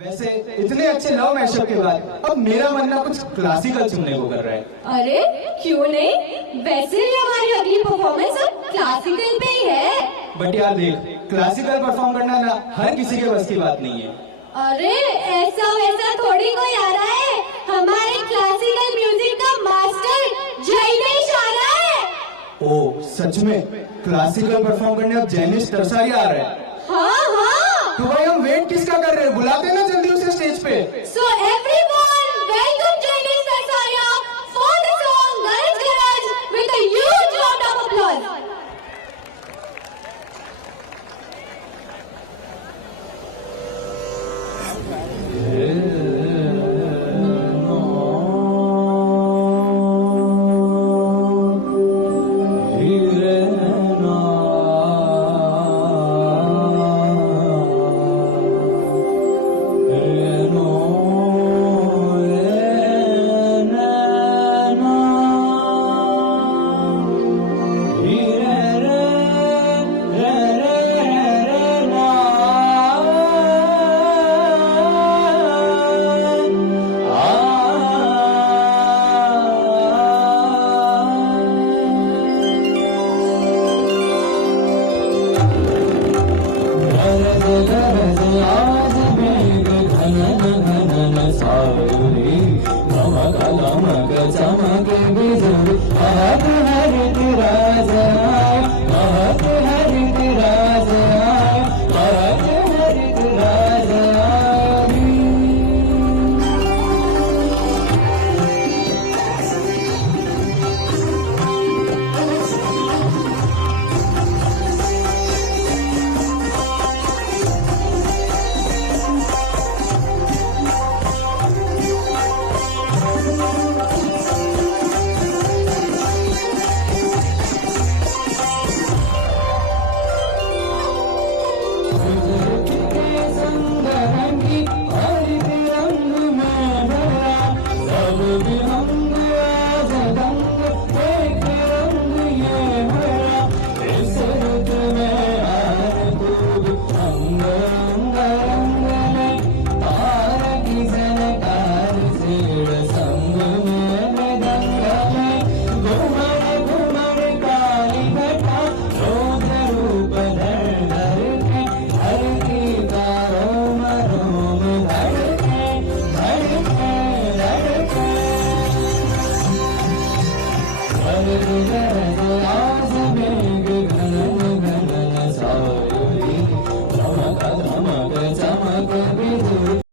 वैसे इतने अच्छे लव मैशअप के बाद अब मेरा मन ना कुछ क्लासिकल सुनने को कर रहा है। अरे क्यों नहीं, वैसे भी हमारी अगली परफॉर्मेंस अब क्लासिकल पे ही है। बट यार देख, क्लासिकल परफॉर्म करना ना हर किसी के बस की बात नहीं है। अरे ऐसा वैसा थोड़ी कोई आ रहा है, हमारे क्लासिकल म्यूजिक का मास्टर जैनेश आ रहा है। ओ सच में क्लासिकल परफॉर्म करने अब जैनिश तरसारी आ रहा है? हाँ हाँ। तो भाई हम वेट किसका कर रहे हैं, बुलाते ना जल्दी उसे स्टेज पे। So everyone, welcome Jainesh Tarsaria for the song Garaj Garaj with a huge round of applause. आज मेघ घन घन सागर